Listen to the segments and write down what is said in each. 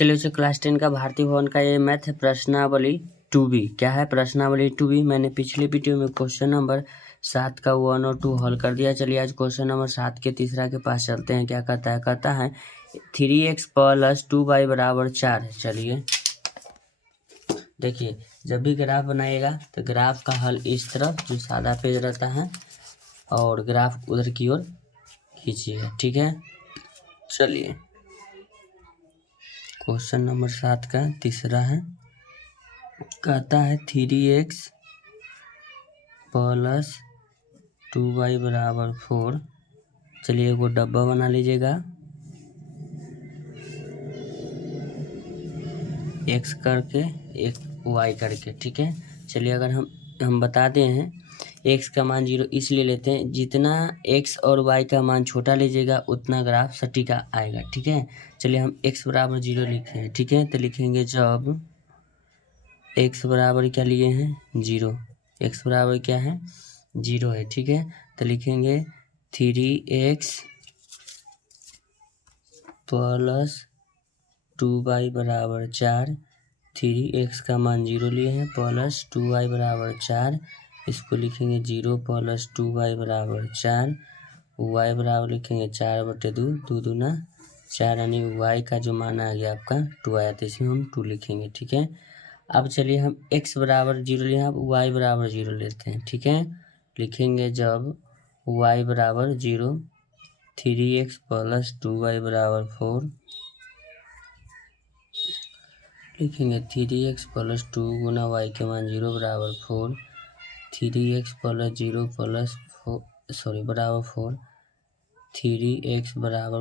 चलिए उसे क्लास 10 का भारतीय भवन का ये मैथ है प्रश्नावली 2B। क्या है प्रश्नावली 2B? मैंने पिछले वीडियो में क्वेश्चन नंबर 7 का 1 और 2 हल कर दिया। चलिए आज क्वेश्चन नंबर 7 के तीसरा के पास चलते हैं। क्या कहता है 3x + 2y = 4 है। चलिए देखिए, जब भी ग्राफ बनाइएगा तो ग्राफ का हल इस तरफ जो सादा पेज रहता है और ग्राफ उधर की ओर खींचिएगा, ठीक है। चलिए क्वेश्चन नंबर 7 का तीसरा है, कहता है 3x + 2y = 4। चलिए वो डब्बा बना लीजिएगा, x करके एक y करके, ठीक है। चलिए अगर हम बताते हैं x का मान 0 इसलिए लेते हैं, जितना x और y का मान छोटा लीजिएगा उतना ग्राफ सटीक आएगा, ठीक है। चलिए हम x = 0 लिखे हैं, ठीक है। तो लिखेंगे जब x बराबर क्या लिए हैं 0, x बराबर क्या है 0 है, ठीक है। तो लिखेंगे 3x + 2y = 4। 3x का मान 0 लिए हैं प्लस 2y = 4। इसको लिखेंगे 0 + 2y = 4। y बराबर लिखेंगे 4/2, 2 दूना 4, यानी y का जो मान आ गया आपका 2 आया, तो इसमें हम 2 लिखेंगे, ठीक है। अब चलिए हम x = 0 लिए, अब y = 0 लेते हैं, ठीक है। लिखेंगे जब y = 0, 3x + 2y = 4। लिखेंगे 3x + 2 गुना y के मान 0 = 4। 3x + 0 + 4 = 4। 3x =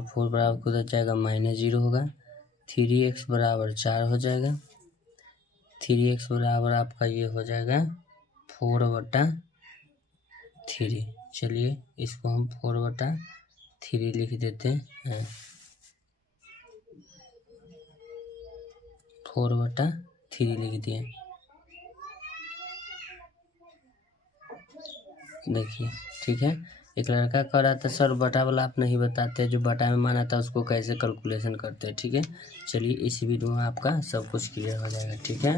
4 बराबर को जाएगा -0 होगा। 3x = 4 हो जाएगा। 3x बराबर आपका ये हो जाएगा 4/3। चलिए इसको हम 4/3 लिख देते हैं, 4/3 लिख दिए। देखिए ठीक है। एक लड़का कह रहा था सर बटा वाला आप नहीं बताते, जो बटा में माना था उसको कैसे कैलकुलेशन करते हैं, ठीक है। चलिए इस वीडियो में आपका सब कुछ क्लियर हो जाएगा, ठीक है।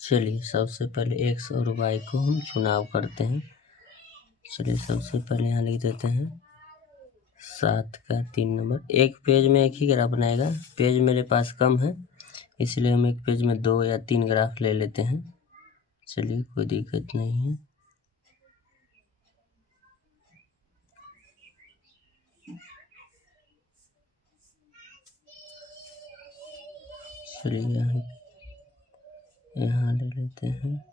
चलिए सबसे पहले x और y को हम चुनाव करते हैं। चलिए सबसे पहले यहाँ लिख देते हैं 7 का 3 नंबर। एक पेज में एक ही ग्राफ बनाएगा, पेज मेरे पास कम है इसलिए हम एक पेज में 2 या 3 ग्राफ ले लेते हैं। चलिए कोई दिक्कत नहीं है। चलिए यहाँ ले लेते हैं।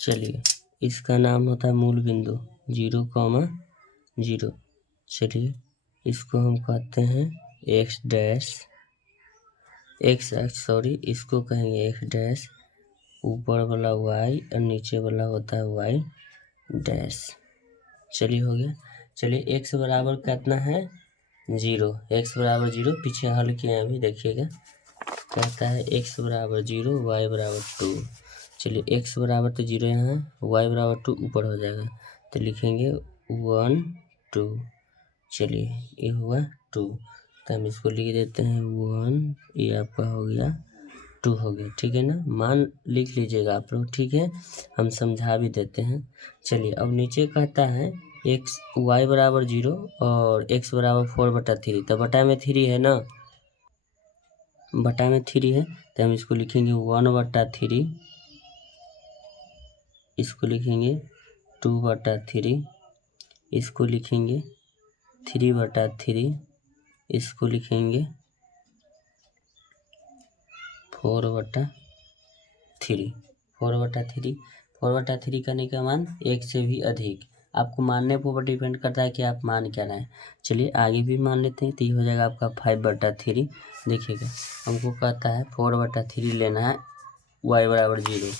चलिए इसका नाम होता है मूल बिंदु 0,0। चलिए इसको हम कहते हैं इसको कहेंगे x', ऊपर वाला y और नीचे वाला होता है y'। चलिए हो गया। चलिए x बराबर कितना है 0, x = 0 पीछे हल किए अभी देखिएगा। कहता है x = 0, y = 2। चलिए x बराबर तो 0 यहाँ है, y = 2 ऊपर हो जाएगा, तो लिखेंगे 1 2। चलिए ये हुआ 2, तो हम इसको लिख देते हैं 1, ये आपका हो गया 2 हो गया, ठीक है ना। मान लिख लीजिएगा आप लोग, ठीक है। हम समझा भी देते हैं। चलिए अब नीचे कहता है y = 0 और x = 4/3, तो बटा में 3 है ना, बटा में 3 है, तो हम इसको लिखेंगे 1/3। इसको लिखेंगे 2/3। इसको लिखेंगे 3/3। इसको लिखेंगे 4/3। 4/3 करने का मान 1 से भी अधिक, आपको मानने के ऊपर डिपेंड करता है कि आप मान क्या रहे हैं। चलिए आगे भी मान लेते हैं, तो ये हो जाएगा आपका 5/3। देखिएगा हमको कहता है 4/3 लेना है, y बराबर 0।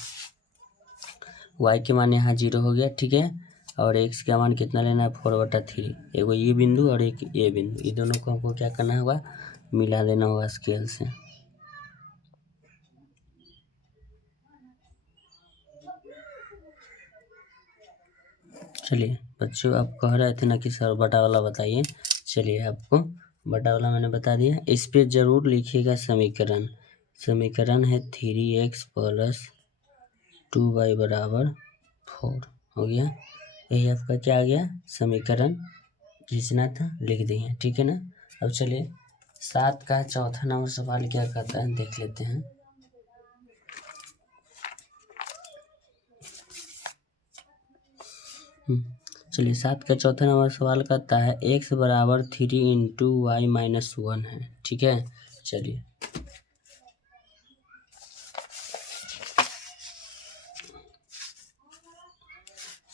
y के मान यहाँ 0 हो गया, ठीक है। और x का मान कितना लेना है, 4/3। एगो ये बिंदु और एक ये बिंदु, ये दोनों को हमको क्या करना होगा, मिला देना होगा स्केल से। चलिए बच्चों, आप कह रहे थे ना कि सर बटा वाला बताइए। चलिए आपको बटा वाला मैंने बता दिया। इस पे जरूर लिखिएगा समीकरण। समीकरण है 3x + 2y बराबर 4। हो गया, यही आपका क्या आ गया, समीकरण खींचना था, लिख दिए, ठीक है ना। अब चलिए 7 का चौथा नंबर सवाल क्या कहता है देख लेते हैं। चलिए 7 का चौथा नंबर सवाल कहता है x बराबर 3 × y - 1 है, ठीक है।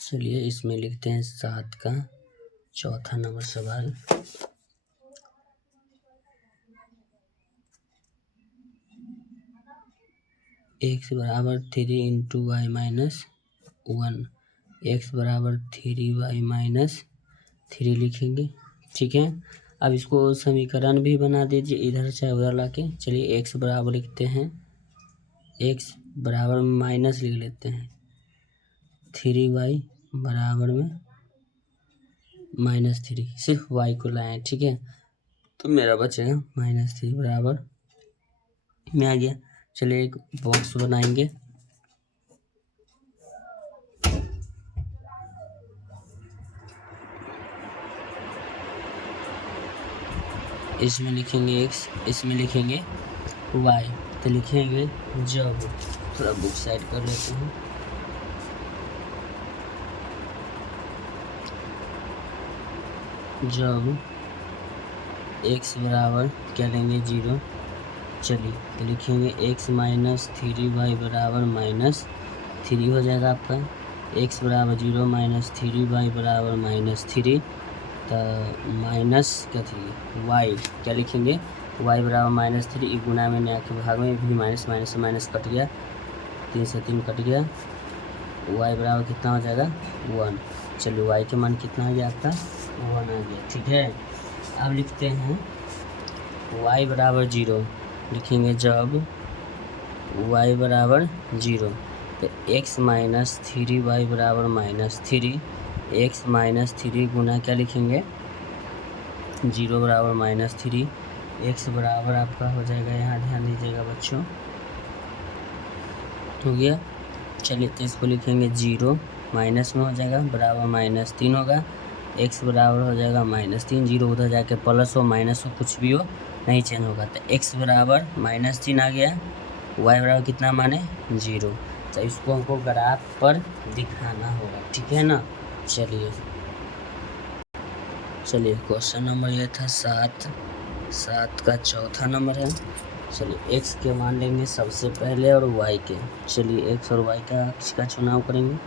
चलिए इसमें लिखते हैं 7 का चौथा नंबर सवाल। x बराबर 3 × y - 1, x बराबर 3y - 3 लिखेंगे, ठीक है। अब इसको समीकरण भी बना दीजिए इधर चाहे उधर लाके। चलिए x बराबर लिखते हैं, x बराबर में माइनस लिख लेते हैं, 3y बराबर में -3, सिर्फ y को लाए, ठीक है। तो मेरा बचेगा -3 बराबर में आ गया। चलिए एक बॉक्स बनाएंगे, इसमें लिखेंगे x, इसमें लिखेंगे y। तो लिखेंगे जब, थोड़ा बुक साइड कर लेते हैं, जब x बराबर क्या लेंगे 0। चलिए तो लिखेंगे x - 3y बराबर -3 हो जाएगा आपका। x बराबर 0 - 3y बराबर -3, तो माइनस क्या थी y, क्या लिखेंगे y बराबर -3, गुना में नया के भाग में भी माइनस से माइनस कट गया, 3 से 3 कट गया, y बराबर कितना हो जाएगा 1। चलिए y के मान कितना आ गया आपका 1 आ गया, ठीक है। अब लिखते हैं y बराबर 0, लिखेंगे जब y बराबर 0, तो x - 3y बराबर -3, x - 3 गुना क्या लिखेंगे 0 बराबर -3, x बराबर आपका हो जाएगा, यहाँ ध्यान दीजिएगा बच्चों, हो गया। चलिए तो इसको लिखेंगे 0 माइनस में हो जाएगा, बराबर -3 होगा, x बराबर हो जाएगा -3, 0 उधर जाके प्लस हो माइनस हो कुछ भी हो नहीं चेंज होगा, तो x बराबर -3 आ गया, y बराबर कितना माने 0। तो इसको हमको ग्राफ पर दिखाना होगा, ठीक है ना। चलिए क्वेश्चन नंबर ये था 7 का चौथा नंबर है। चलिए x के मान लेंगे सबसे पहले और y के। चलिए x और y का किसका चुनाव करेंगे,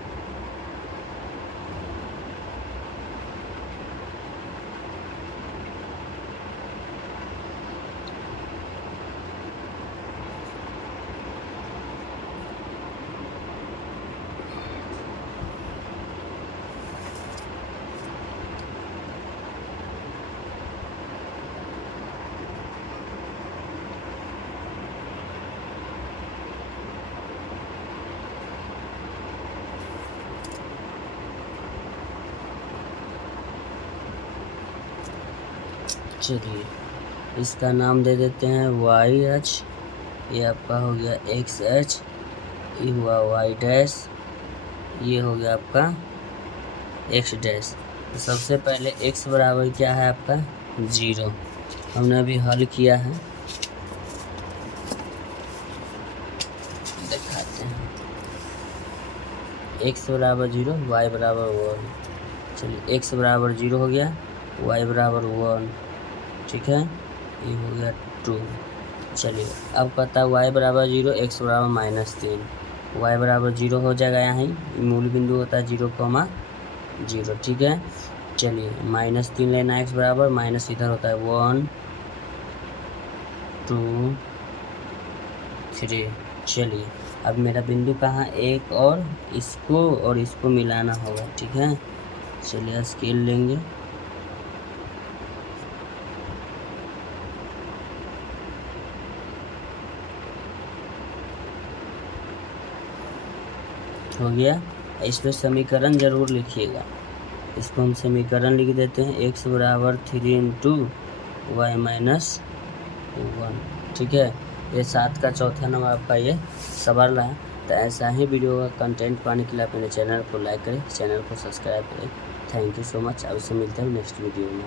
चलिए इसका नाम दे देते हैं YH, ये आपका हो गया XH, ये हुआ Y', ये हो गया आपका X'। तो सबसे पहले x बराबर क्या है आपका 0, हमने अभी हल किया है, दिखाते हैं। x बराबर 0, y बराबर 1। चलिए x बराबर 0 हो गया, y बराबर 1, ठीक है, ये हो गया 2। चलिए अब कहता है y बराबर 0, x बराबर -3, y बराबर 0 हो जाएगा, यहाँ ही मूल बिंदु होता है 0, 0, ठीक है। चलिए -3 लेना x बराबर, माइनस इधर होता है 1 2 3। चलिए अब मेरा बिंदु कहाँ, एक और इसको मिलाना होगा, ठीक है। चलिए स्केल लेंगे, हो गया। इस पर समीकरण जरूर लिखिएगा, इसको हम समीकरण लिख देते हैं, x बराबर 3 × y - 1, ठीक है। ये 7 का चौथा नंबर आपका ये सवाल रहा। तो ऐसा ही वीडियो का कंटेंट पाने के लिए अपने चैनल को लाइक करें, चैनल को सब्सक्राइब करें। Thank you so much. अब से मिलते हैं नेक्स्ट वीडियो में।